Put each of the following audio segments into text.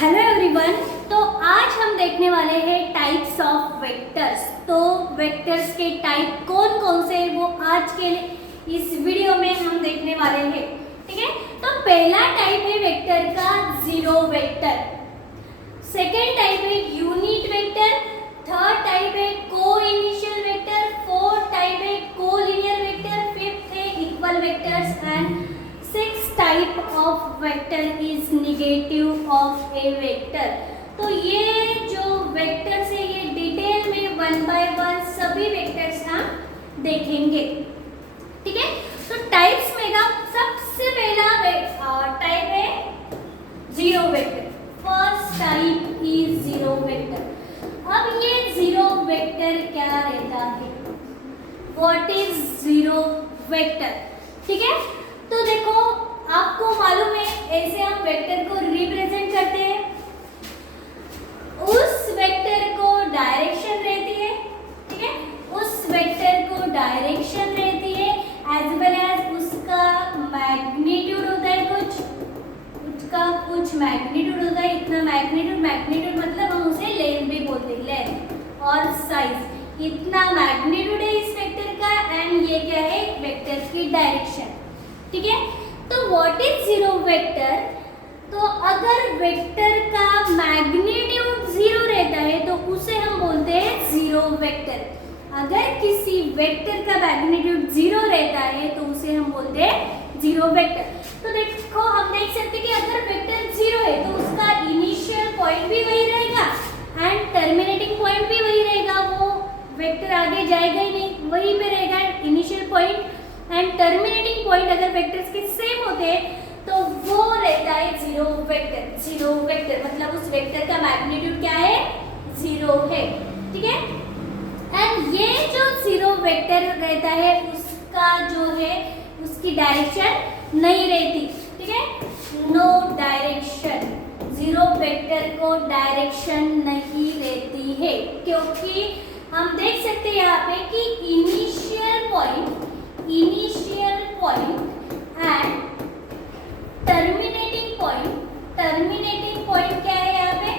Hello everyone. तो आज हम देखने वाले हैं टाइप्स ऑफ वेक्टर्स। तो वेक्टर्स के टाइप कौन कौन से हैं वो आज के इस वीडियो में हम देखने वाले हैं। ठीक है, तो पहला टाइप है वेक्टर का जीरो वेक्टर, सेकेंड टाइप है यूनिट वेक्टर, थर्ड टाइप है को इनिशियल वेक्टर, फोर्थ टाइप है को लीनियर वेक्टर, फिफ्थ है equal vectors and six type of vector is negative of a vector. तो ये जो वेक्टर्स है ये डिटेल में वन बाय वन सभी वेक्टर्स हम देखेंगे। ठीक है, तो टाइप्स में का सबसे पहला टाइप है zero vector. First type is zero vector. अब ये जीरो वेक्टर क्या रहता है, व्हाट इज जीरो वेक्टर। ठीक है, तो देखो आपको मालूम है ऐसे हम वेक्टर को रिप्रेजेंट करते हैं, उस वेक्टर को डायरेक्शन रहती है। ठीक है, उस वेक्टर को डायरेक्शन रहती है एज वेल एज उसका मैग्नीट्यूड होता है, कुछ मैग्नीट्यूड होता है। इतना मैग्नीट्यूड मतलब हम उसे लेंथ भी बोलते हैं, लेंथ और साइज। इतना मैग्नीट्यूड है इस वेक्टर का एंड ये क्या है, वेक्टर की डायरेक्शन। ठीक है, तो व्हाट इज जीरो वेक्टर। तो अगर वेक्टर का मैग्नीट्यूड जीरो रहता है तो उसे हम बोलते हैं जीरो वेक्टर। अगर किसी वेक्टर का मैग्नीट्यूड जीरो रहता है तो उसे हम बोलते हैं जीरो वेक्टर। तो देखो हम देख सकते हैं कि अगर वेक्टर जीरो है तो उसका इनिशियल पॉइंट भी वही रहेगा एंड टर्मिनेटिंग पॉइंट भी वही रहेगा। वो वेक्टर आगे जाएगा ही नहीं, वहीं पे रहेगा initial point and terminating point. अगर वेक्टर्स के सेम होते हैं तो वो रहता है जीरो वेक्टर। जीरो वेक्टर मतलब उस वेक्टर का मैग्नीट्यूड क्या है, जीरो है। ठीक है, एंड ये जो जीरो वेक्टर रहता है उसका जो है उसकी डायरेक्शन नहीं रहती। ठीक है, नो डायरेक्शन। जीरो वेक्टर को डायरेक्शन नहीं रहती है क्योंकि हम देख सकते हैं यहाँ पे कि initial point and terminating point क्या है यहाँ पे,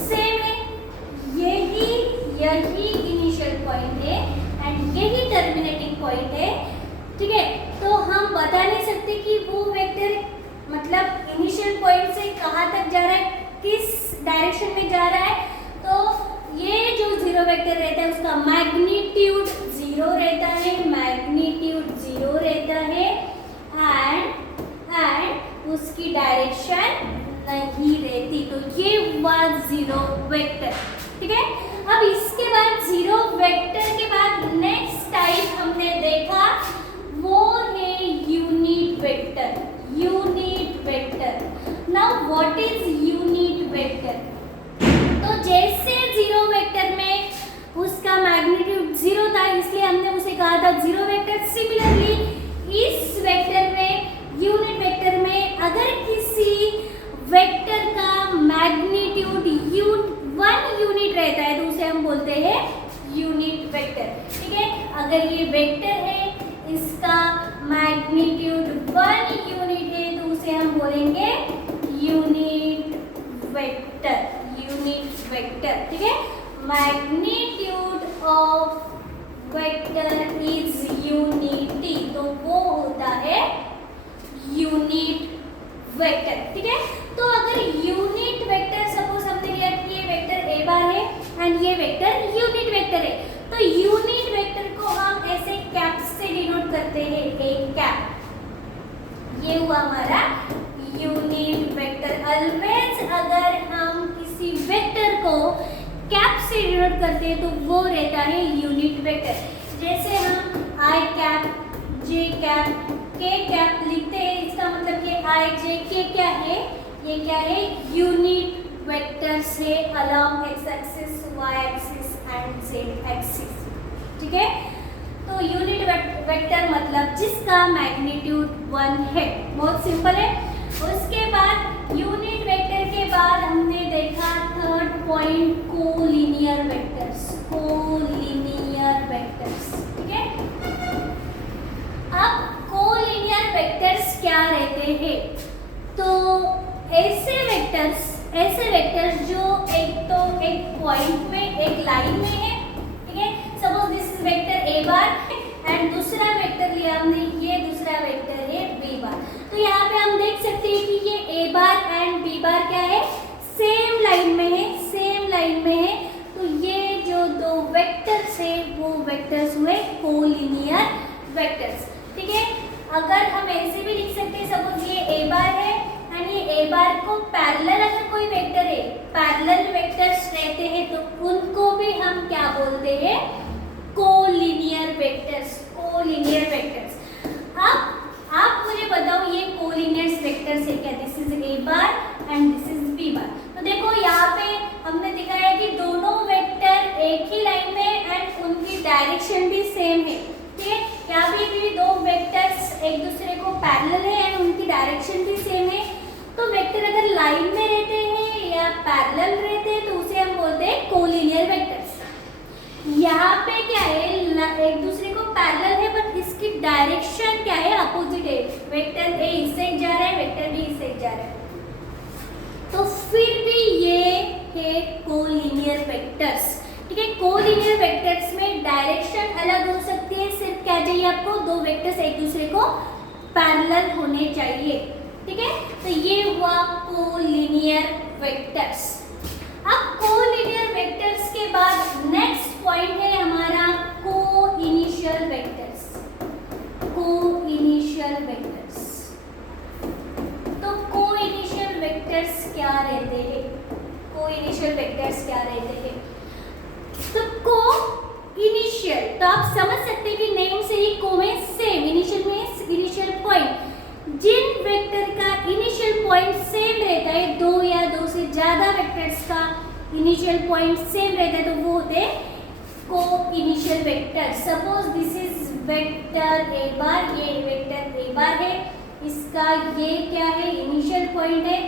सेम है। यही इनिशियल पॉइंट है एंड यही टर्मिनेटिंग पॉइंट है। ठीक है, तो हम बता नहीं सकते कि वो वेक्टर मतलब इनिशियल पॉइंट से कहाँ तक जा रहा है, किस डायरेक्शन में जा रहा है। तो ये जो जीरो वेक्टर रहता है उसका मैग्नीट्यूड जीरो रहता है, एंड उसकी डायरेक्शन नहीं रहती। तो ये हुआ जीरो वेक्टर। ठीक है, अब इसके बाद जीरो वेक्टर के बाद नेक्स्ट टाइप हमने देखा वो है unit vector. Now what is unit vector. तो जैसे जीरो वेक्टर में उसका मैग्नीट्यूड जीरो था इसलिए हमने उसे कहा था जीरो वेक्टर। सिमिलरली इस वेक्टर में, यूनिट वेक्टर में, अगर किसी वेक्टर का मैग्नीट्यूड 1 यूनिट रहता है तो उसे हम बोलते हैं यूनिट वेक्टर। ठीक है, अगर ये वेक्टर है इसका मैग्नीट्यूड 1 यूनिट है तो उसे हम बोलेंगे यूनिट वेक्टर। ठीक है, magnitude of vector is unity, तो वो होता है यूनिट वेक्टर। ठीक है, तो अगर यूनिट वेक्टर सपोज हमने लिया कि ये वेक्टर ए बार है एंड ये वेक्टर यूनिट वेक्टर है, तो यूनिट वेक्टर को हम ऐसे कैप से डिनोट करते हैं, एक कैप। ये हुआ हमारा यूनिट वेक्टर। ऑलवेज अगर हम किसी वेक्टर को कैप से डिनोट करते हैं तो वो रहता है यूनिट वेक्टर। जैसे हम आई कैप, जे कैप, के कैप लिखते हैं, इसका मतलब कि आई जे के क्या है, ये क्या है, यूनिट वेक्टर से along X axis, Y axis and Z axis. ठीक है, तो यूनिट वेक्टर मतलब जिसका मैग्नीट्यूड 1 है, बहुत सिंपल है। उसके बाद यूनिट वेक्टर के बाद हमने देखा थर्ड पॉइंट कोलिनियर वेक्टर्स। ठीक है, अब कोलिनियर वेक्टर्स क्या रहते हैं, तो ऐसे वेक्टर ऐसे वेक्टर्स जो एक तो एक पॉइंट में, एक लाइन में है, ठीक है। Suppose this is vector A bar and दूसरा वेक्टर लिया हमने, ये दूसरा वेक्टर है बी बार। तो यहाँ पे हम देख सकते हैं कि ये ए बार एंड बी बार क्या है, सेम लाइन में है, सेम लाइन में है। तो ये जो दो वेक्टर्स है वो वेक्टर्स हुए कोलिनियर वेक्टर्स, ठीक है। अगर हम ऐसे भी लिख सकते हैं, सपोज ये ए बार है एंड ये ए बार को पैरेलल अगर कोई वेक्टर है, पैरेलल वेक्टर्स रहते हैं तो उनको भी हम क्या बोलते हैं, कोलिनियर वेक्टर्स, कोलिनियर वेक्टर्स। अब आप मुझे बताओ ये कोलिनियर वेक्टर्स है क्या, this is A bar and this is B bar. तो देखो यहाँ पे हमने दिखाया कि दोनों वेक्टर एक ही लाइन में एंड उनकी डायरेक्शन भी सेम है, ठीक है। यहाँ पे भी दो वेक्टर्स एक दूसरे को पैरेलल है एंड उनकी डायरेक्शन भी सेम है। तो वेक्टर अगर लाइन में रहते हैं या पैरेलल रहते हैं तो उसे हम बोलते हैं कोलिनियर वेक्टर्स। यहाँ पे क्या है, एक दूसरे को पैरेलल है बट इसकी डायरेक्शन क्या है, अपोजिट है। वेक्टर ए इससे जा रहा है, वेक्टर बी इससे जा रहा है, तो फिर भी ये है कोलिनियर वेक्टर्स, ठीक है। कोलिनियर वेक्टर्स में डायरेक्शन अलग हो सकती है, सिर्फ क्या चाहिए आपको, दो वेक्टर्स एक दूसरे को पैरेलल होने चाहिए, ठीक है। तो ये हुआ कोलिनियर वेक्टर्स। अब कोलिनियर वेक्टर्स के बाद नेक्स्ट पॉइंट है हमारा को-इनिशियल वेक्टर्स, को-इनिशियल वेक्टर्स। तो को-इनिशियल वेक्टर्स क्या रहते हैं, को-इनिशियल वेक्टर्स क्या रहते हैं, तो को-इनिशियल, तो आप समझ सकते हैं कि नेम से ही को में सेम, इनिशियल में इनिशियल पॉइंट। जिन वेक्टर का इनिशियल पॉइंट सेम रहता है, दो या दो से ज्यादा वेक्टर्स का इनिशियल पॉइंट सेम रहता है, तो वो होते हैं coinitial vector. Suppose this is vector A bar, ये वेक्टर ए बार है, इसका ये क्या है, इनिशियल पॉइंट है,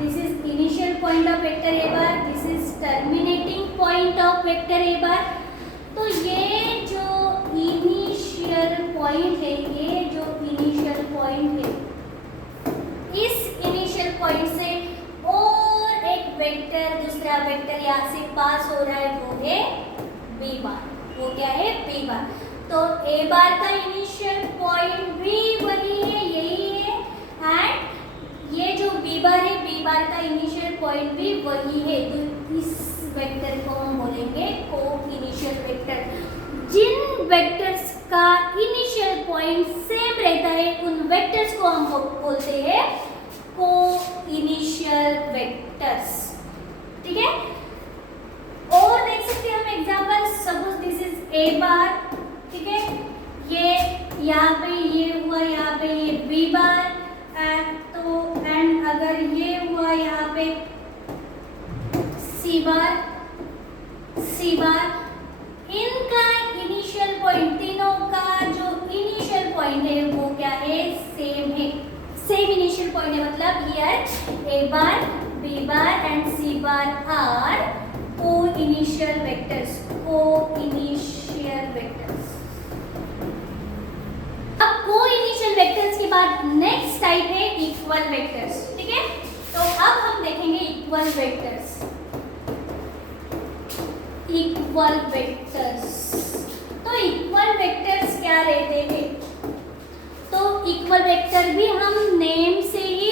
this is initial point of vector A bar, this is terminating point of vector A bar. तो ये जो इनिशियल पॉइंट है, ये जो इनिशियल पॉइंट है, इस इनिशियल पॉइंट से और एक वेक्टर, दूसरा वेक्टर यहाँ से पास हो रहा है, वो है बी बार, वो क्या है, बी बार। तो ए बार का इनिशियल पॉइंट भी वही है, यही है, एंड ये जो बी बार है, बी बार का इनिशियल पॉइंट भी वही है। तो इस वेक्टर को हम बोलेंगे को-इनिशियल वेक्टर। जिन वेक्टर्स का इनिशियल पॉइंट सेम रहता है उन वेक्टर्स को हम बोलते हैं को-इनिशियल वेक्टर्स, ठीक है। और देख सकते हैं हम example, suppose this is A bar, ठीक है, ये यहाँ पे ये हुआ, यहाँ पे ये बी बार, एंड अगर ये हुआ यहाँ पे सी बार, सी बार, इनका इनिशियल पॉइंट, तीनों का जो इनिशियल पॉइंट है वो क्या है, सेम है, सेम इनिशियल पॉइंट है। मतलब here A bar, B bar and C bar are coinitial vectors, coinitial vectors. अब को-इनिशियल वेक्टर्स के बाद नेक्स्ट टाइप है इक्वल वेक्टर्स, ठीक है। तो अब हम देखेंगे इक्वल वेक्टर्स, इक्वल वेक्टर्स। तो इक्वल वेक्टर्स क्या रहते हैं, तो इक्वल वेक्टर भी हम नेम से ही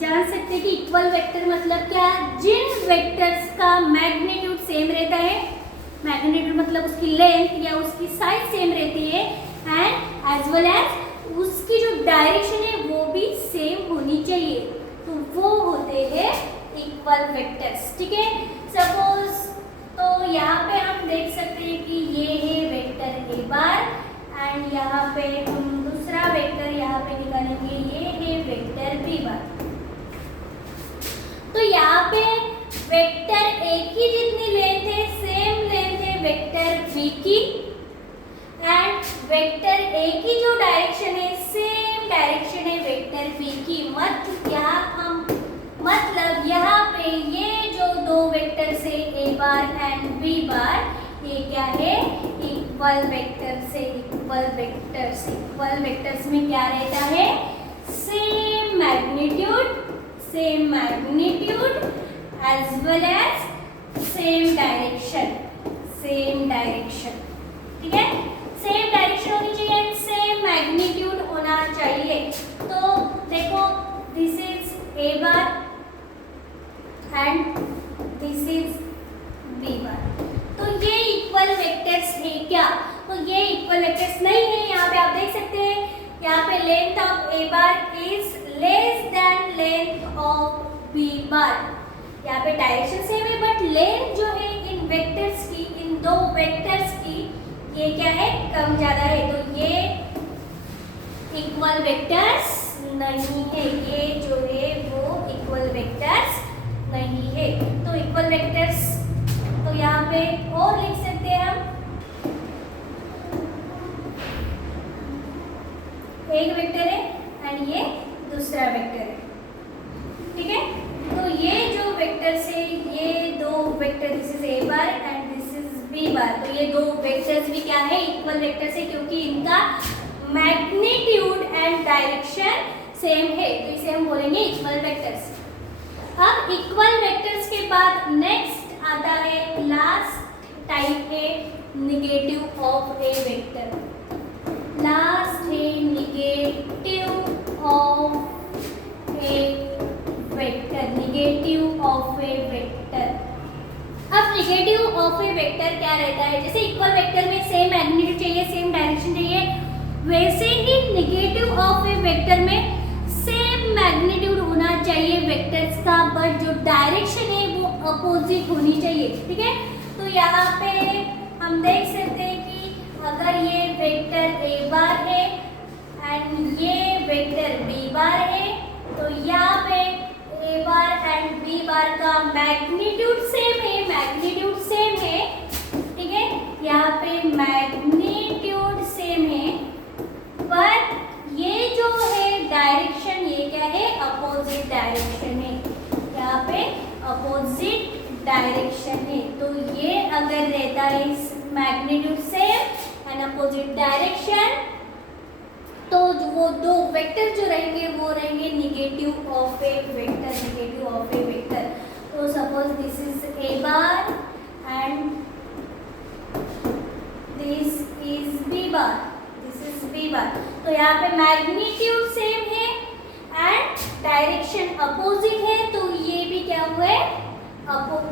जान सकते हैं कि इक्वल वेक्टर मतलब क्या, जिन वेक्टर्स का मैग्नीट्यूड सेम रहता है, मैग्नीट्यूड मतलब उसकी लेंथ या उसकी साइज सेम रहती है, एंड एज वेल एज उसकी जो डायरेक्शन है वो भी सेम होनी चाहिए, तो वो होते हैं इक्वल वेक्टर्स, ठीक है। सपोज तो यहाँ पे हम देख सकते हैं कि ये है वेक्टर ए बार एंड यहाँ पे हम दूसरा वेक्टर यहाँ पे निकालेंगे, ये है वेक्टर बी बार। तो यहाँ पे वेक्टर ए की जितनी लेंथ है सेम लेंथ है वेक्टर बी की, एंड वेक्टर ए की जो डायरेक्शन है सेम डायरेक्शन है वेक्टर बी की। मतलब यहाँ पे ये जो दो वेक्टर्स है ए बार एंड बी बार, ये क्या है, इक्वल वेक्टर्स है, इक्वल वेक्टर्स। इक्वल वेक्टर्स में क्या रहता है, same magnitude, same magnitude as well as same direction, same direction, ठीक है, सेम डायरेक्शन होनी चाहिए एंड सेम मैग्नीट्यूड होना चाहिए। तो देखो this is A bar and this is B bar, तो ये इक्वल वेक्टर्स है क्या? तो ये इक्वल वेक्टर्स नहीं है। यहाँ पे आप देख सकते हैं, यहाँ पे length of A bar is less than length of B bar. यहाँ पे डायरेक्शन सेम है बट लेंथ जो है इन वेक्टर्स की, इन दो वेक्टर्स की, ये क्या है, कम ज्यादा है। तो ये इक्वल वेक्टर्स नहीं है, ये जो है वो इक्वल वेक्टर्स नहीं है। तो इक्वल वेक्टर्स तो यहाँ पे और लिख सकते हैं हम, एक वेक्टर है एंड ये दूसरा वेक्टर है, ठीक है। तो ये जो वेक्टर्स है, ये दो vector, this is A bar and this is B bar, तो ये दो वेक्टर्स भी क्या है, इक्वल वेक्टर्स है, क्योंकि इनका मैग्नीट्यूड एंड डायरेक्शन सेम है, तो इसे हम बोलेंगे इक्वल वेक्टर्स। अब इक्वल वेक्टर्स के बाद नेक्स्ट आता है लास्ट टाइप है negative of a vector. Last है negative of a vector, negative of a vector. अब निगेटिव ऑफ ए वेक्टर क्या रहता है? जैसे इक्वल वेक्टर में सेम मैग्नीट्यूड चाहिए, सेम डायरेक्शन चाहिए, वैसे ही निगेटिव ऑफ ए वेक्टर में सेम मैग्नीट्यूड होना चाहिए वेक्टर्स का, बट जो डायरेक्शन है वो अपोजिट होनी चाहिए, ठीक है। तो यहाँ पे हम देख सकते हैं कि अगर ये वेक्टर ए बार है एंड ये वेक्टर बी बार है, तो यहाँ पे ए बार एंड बी बार का मैग्नीट्यूड सेम है, मैग्नीट्यूड सेम है, ठीक है। यहाँ पे मैग्नीट्यूड सेम है, पर ये जो है डायरेक्शन, ये क्या है, अपोजिट डायरेक्शन है, यहाँ पे अपोजिट डायरेक्शन है। तो ये अगर रहता है magnitude same and opposite direction, तो वो दो वेक्टर जो रहेंगे वो रहेंगे negative of a vector, negative of a vector. तो suppose this is A bar and this is B bar, this is B bar, तो यहाँ पे मैग्नीट्यूड सेम है एंड डायरेक्शन अपोजिट है, तो ये भी क्या हुआ है,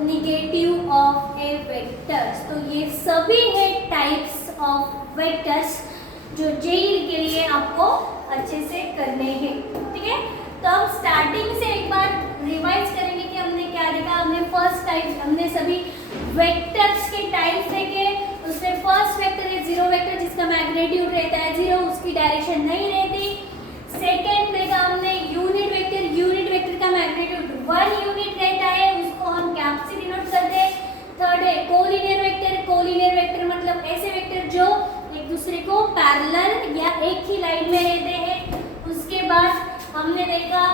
निगेटिव ऑफ ए वेक्टर्स। तो ये सभी है टाइप्स ऑफ वेक्टर्स जो जेई के लिए आपको अच्छे से करने हैं, ठीक है। तो हम स्टार्टिंग से एक बार रिवाइज करेंगे कि हमने क्या देखा। हमने फर्स्ट टाइप, हमने सभी वेक्टर्स के टाइप्स देखे। उसमें फर्स्ट वेक्टर है जीरो वेक्टर, जिसका मैग्नीट्यूड रहता है जीरो, उसकी डायरेक्शन नहीं रहती। सेकेंड देखा हमने यूनिट वेक्टर, यूनिट वेक्टर का मैग्नीट्यूड 1 यूनिट रहता है, उसको हम कैप से डिनोट करते हैं। थर्ड है कोलिनियर वेक्टर, कोलिनियर वेक्टर मतलब ऐसे वेक्टर जो एक दूसरे को पैरेलल या एक ही लाइन में रहते हैं। उसके बाद हमने देखा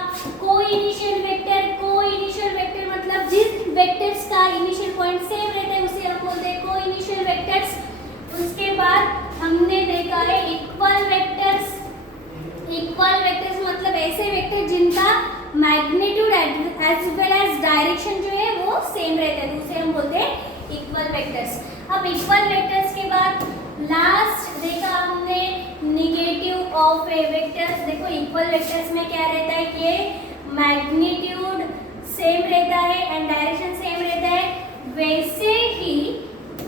कोइनिशियल वेक्टर, कोइनिशियल वेक्टर मतलब जिस वेक्टर्स का इनिशियल पॉइंट सेम रहता है उसे हम बोलते हैं कोइनिशियल वेक्टर्स। उसके बाद हमने देखा है इक्वल वेक्टर्स, इक्वल वेक्टर्स मतलब ऐसे वेक्टर जिनका magnitude as well as direction जो है वो सेम रहता है, तो उसे हम बोलते हैं इक्वल वेक्टर्स। अब इक्वल वेक्टर्स के बाद लास्ट देखा हमने निगेटिव ऑफ ए वेक्टर्स। देखो इक्वल वेक्टर्स में क्या रहता है, ये मैग्नीट्यूड सेम रहता है एंड डायरेक्शन सेम रहता है, वैसे ही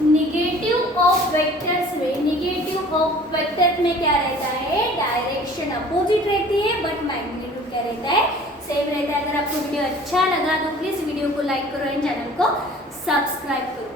निगेटिव ऑफ वेक्टर्स में, निगेटिव ऑफ वेक्टर में क्या रहता है, डायरेक्शन अपोजिट रहती है बट मैग्नीट्यूड क्या रहता है, सेम रहता है। अगर आपको वीडियो अच्छा लगा तो प्लीज वीडियो को लाइक करो एंड चैनल को सब्सक्राइब करो।